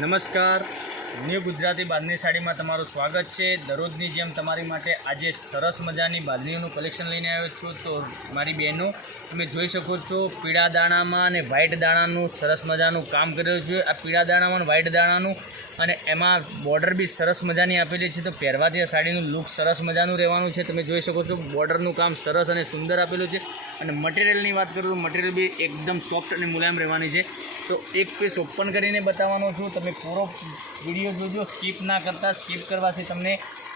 નમસ્કાર, ન્યૂ ગુજરાતી બાંધણી સાડીમાં તમારું સ્વાગત છે। દરરોજની જેમ તમારી માટે આજે સરસ મજાની બાંધણીઓનું કલેક્શન લઈને આવ્યો છું। તો મારી બહેનો તમે જોઈ શકો છો, પીળા દાણામાં અને વ્હાઇટ દાણાનું સરસ મજાનું કામ કરેલું છે। આ પીળા દાણામાં અને વ્હાઇટ દાણાનું અને એમાં બોર્ડર બી સરસ મજાની આપેલી છે। તો પહેરવાથી આ સાડીનું લુક સરસ મજાનું રહેવાનું છે। તમે જોઈ શકો છો, બોર્ડરનું કામ સરસ અને સુંદર આપેલું છે। અને મટીરિયલની વાત કરું તો મટીરિયલ બી એકદમ સોફ્ટ અને મુલાયમ રહેવાની છે। તો એક પીસ ઓપન કરીને બતાવવાનો છું, તમે પૂરો વિડીયો જોજો, સ્કીપ ના કરતા। સ્કીપ કરવાથી તમને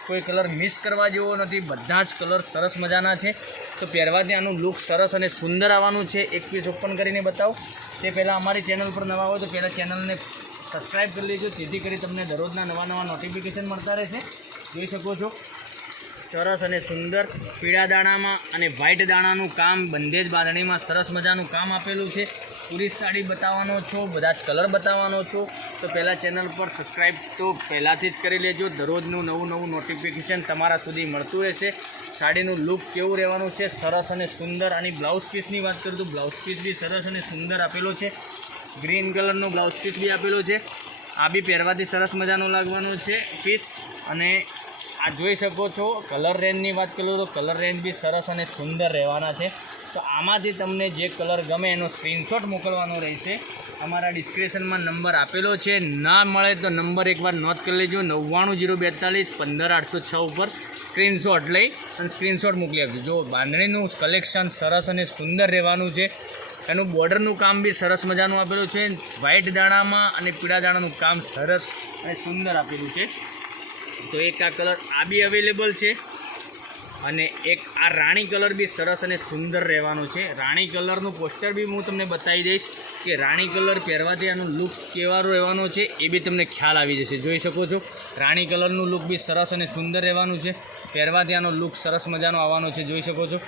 કોઈ કલર મિસ કરવા જેવો નથી, બધા જ કલર સરસ મજાના છે। તો પહેરવાથી આનું લુક સરસ અને સુંદર આવવાનું છે। એક પીસ ઓપન કરીને બતાવો તે પહેલાં અમારી ચેનલ પર નવા હોય તો પહેલાં ચેનલને સબસ્ક્રાઈબ કરી લેજો, જેથી કરી તમને દરરોજના નવા નોટિફિકેશન મળતા રહેશે। જોઈ શકો છો, સરસ અને સુંદર પીળા દાણામાં અને વ્હાઇટ દાણાનું કામ બંને જ બાંધણીમાં સરસ મજાનું કામ આપેલું છે। પૂરી સાડી બતાવવાનો છો, બધા જ કલર બતાવવાનો છો, તો પહેલાં ચેનલ પર સબસ્ક્રાઈબ તો પહેલાંથી જ કરી લેજો। દરરોજનું નવું નોટિફિકેશન તમારા સુધી મળતું રહેશે। સાડીનું લુક કેવું રહેવાનું છે, સરસ અને સુંદર। આની બ્લાઉઝ પીસની વાત કરું તો બ્લાઉઝ પીસ બી સરસ અને સુંદર આપેલો છે। ગ્રીન કલરનો બ્લાઉઝ પીસ બી આપેલો છે। આ બી પહેરવાથી સરસ મજાનું લાગવાનું છે પીસ। અને આ જોઈ શકો છો, કલર રેન્જની વાત કરું તો કલર રેન્જ બી સરસ અને સુંદર રહેવાના છે। તો આમાંથી તમને જે કલર ગમે એનો સ્ક્રીનશોટ મોકલવાનો રહેશે। અમારા ડિસ્ક્રિપ્શનમાં નંબર આપેલો છે, ના મળે તો નંબર એકવાર નોટ કરી લેજો, 99042 15806 ઉપર સ્ક્રીનશોટ લઈ અને સ્ક્રીનશોટ મોકલી આપજો। જો બાંધણીનું કલેક્શન સરસ અને સુંદર રહેવાનું છે। એનું બોર્ડરનું કામ બી સરસ મજાનું આપેલું છે। વ્હાઇટ દાણામાં અને પીળા દાણાનું કામ સરસ અને સુંદર આપેલું છે। તો એક આ કલર આ બી અવેલેબલ છે, અને એક આ રાણી કલર બી સરસ અને સુંદર રહેવાનો છે। રાણી કલરનું પોસ્ટર બી હું તમને બતાવી દઈશ કે રાણી કલર પહેરવાથી આનું લુક કેવા રહેવાનો છે એ બી તમને ખ્યાલ આવી જશે। જોઈ શકો છો, રાણી કલરનું લુક બી સરસ અને સુંદર રહેવાનું છે। પહેરવાથી આનો લુક સરસ મજાનો આવવાનો છે। જોઈ શકો છો,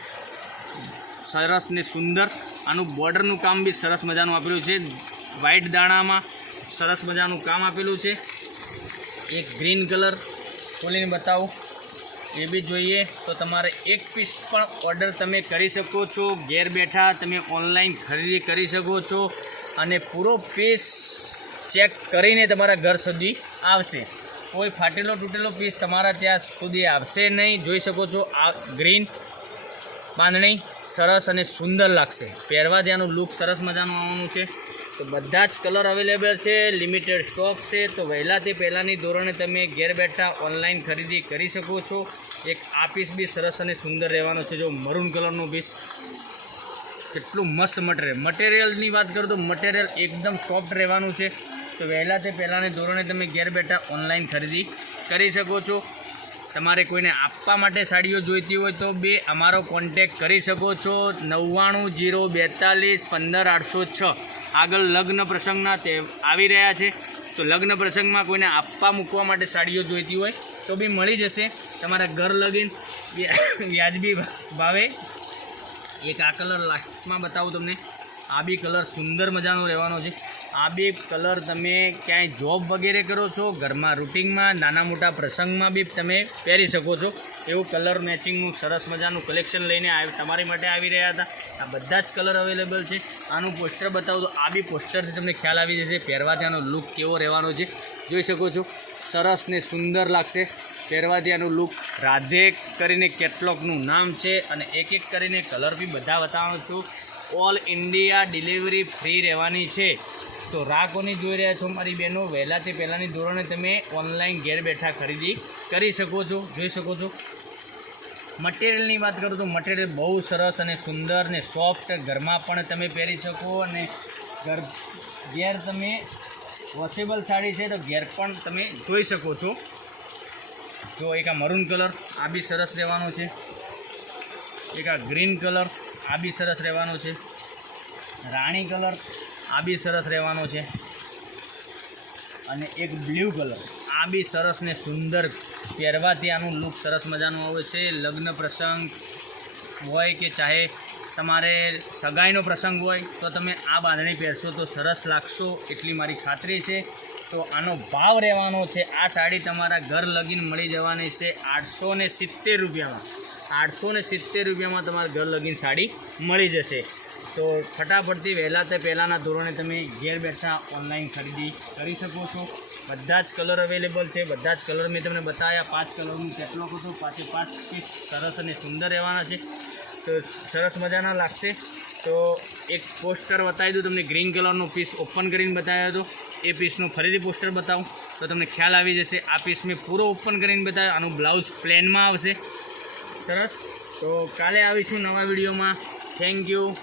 સરસ ને સુંદર આનું બોર્ડરનું કામ બી સરસ મજાનું આપેલું છે। વ્હાઇટ દાણામાં સરસ મજાનું કામ આપેલું છે। એક ગ્રીન કલર ખોલીને બતાવો એ બી જોઈએ તો તમારે એક પીસ પણ ઓર્ડર તમે કરી શકો છો। ઘેર બેઠા તમે ઓનલાઈન ખરીદી કરી શકો છો, અને પૂરો પીસ ચેક કરીને તમારા ઘર સુધી આવશે। કોઈ ફાટેલો તૂટેલો પીસ તમારા ત્યાં સુધી આવશે નહીં। જોઈ શકો છો, આ ગ્રીન બાંધણી સરસ અને સુંદર લાગશે। પહેરવાથી આનું લુક સરસ મજાનું આવવાનું છે। તો બધા જ કલર અવેલેબલ છે, લિમિટેડ સ્ટોક છે। તો વહેલાથી પહેલાંની ધોરણે તમે ઘેર બેઠા ઓનલાઈન ખરીદી કરી શકો છો। એક આ પીસ બી સરસ અને સુંદર રહેવાનો છે। જો મરૂન કલરનું પીસ, કેટલું મસ્ત મટીરિયલની વાત કરું તો મટીરિયલ એકદમ સોફ્ટ રહેવાનું છે। તો વહેલાથી પહેલાંની ધોરણે તમે ઘેર બેઠા ઓનલાઈન ખરીદી કરી શકો છો। તમારે કોઈને આપવા માટે સાડીઓ જોઈતી હોય તો બી અમારો કોન્ટેક કરી શકો છો। 99042 15806 આગળ લગ્ન પ્રસંગના તે આવી રહ્યા છે। તો લગ્ન પ્રસંગમાં કોઈને આપવા મૂકવા માટે સાડીઓ જોઈતી હોય તો બી મળી જશે। તમારા ઘર લગીન વ્યાજબી ભાવે। એક આ કલર લાસ્ટમાં બતાવું તમને, આ બી કલર સુંદર મજાનો રહેવાનો છે। આ બી કલર તમે ક્યાંય જોબ વગેરે કરો છો, ઘરમાં રૂટિનમાં નાના મોટા પ્રસંગમાં બી તમે પહેરી શકો છો। એવું કલર મેચિંગનું સરસ મજાનું કલેક્શન લઈને તમારી માટે આવી રહ્યા હતા। આ બધા જ કલર અવેલેબલ છે। આનું પોસ્ટર બતાવું તો આ બી પોસ્ટરથી તમને ખ્યાલ આવી જશે પહેરવાથી આનો લુક કેવો રહેવાનો છે। જોઈ શકો છો, સરસ ને સુંદર લાગશે પહેરવાથી આનું લુક। રાધે કરીને કેટલોગનું નામ છે, અને એક એક કરીને કલર બી બધા બતાવવાનું છું। ઓલ ઇન્ડિયા ડિલિવરી ફ્રી રહેવાની છે। તો રાહ કોની જોઈ રહ્યા છો મારી બહેનો, વહેલાથી પહેલાંની ધોરણે તમે ઓનલાઈન ઘેર બેઠા ખરીદી કરી શકો છો। જોઈ શકો છો, મટીરિયલની વાત કરું તો મટીરિયલ બહુ સરસ અને સુંદર ને સોફ્ટ, ઘરમાં પણ તમે પહેરી શકો, અને ઘેર તમે વોશેબલ સાડી છે તો ઘેર પણ તમે જોઈ શકો છો। જો એક આ મરૂન કલર આ બી સરસ રહેવાનો છે। એક આ ગ્રીન કલર આ બી સરસ રહેવાનો છે। રાણી કલર આ બી સરસ રહેવાનો છે। અને એક બ્લુ કલર આ બી સરસ ને સુંદર, પહેરવાથી આનું લુક સરસ મજાનું આવે છે। લગ્ન પ્રસંગ હોય કે ચાહે તમારે સગાઈનો પ્રસંગ હોય તો તમે આ બાંધણી પહેરશો તો સરસ લાગશો, એટલી મારી ખાતરી છે। તો આનો ભાવ રહેવાનો છે, આ સાડી તમારા ઘર લગીન મળી જવાની છે 870 રૂપિયામાં। 870 રૂપિયામાં તમારા ઘર લગીન સાડી મળી જશે। તો ફટાફટથી વહેલા તે પહેલાંના ધોરણે તમે ઘેર બેઠા ઓનલાઈન ખરીદી કરી શકો છો. બધા જ કલર અવેલેબલ છે. બધા જ કલર મેં તમને બતાવ્યા. 5 કલરનું કેટલોગ હતું. 5 પીસ સરસ અને સુંદર રહેવાના છે. તો સરસ મજાના લાગશે. તો એક પોસ્ટર બતાવી દઉં તમને. ગ્રીન કલરનો પીસ ઓપન કરીને બતાવ્યો હતો. એ પીસનું ફરીથી પોસ્ટર બતાવું તો તમને ખ્યાલ આવી જશે. આ પીસ મેં પૂરો ઓપન કરીને બતાવ્યો. આનું બ્લાઉઝ પ્લેનમાં આવશે. સરસ. તો કાલે આવીશું નવા વિડીયોમાં. Thank you.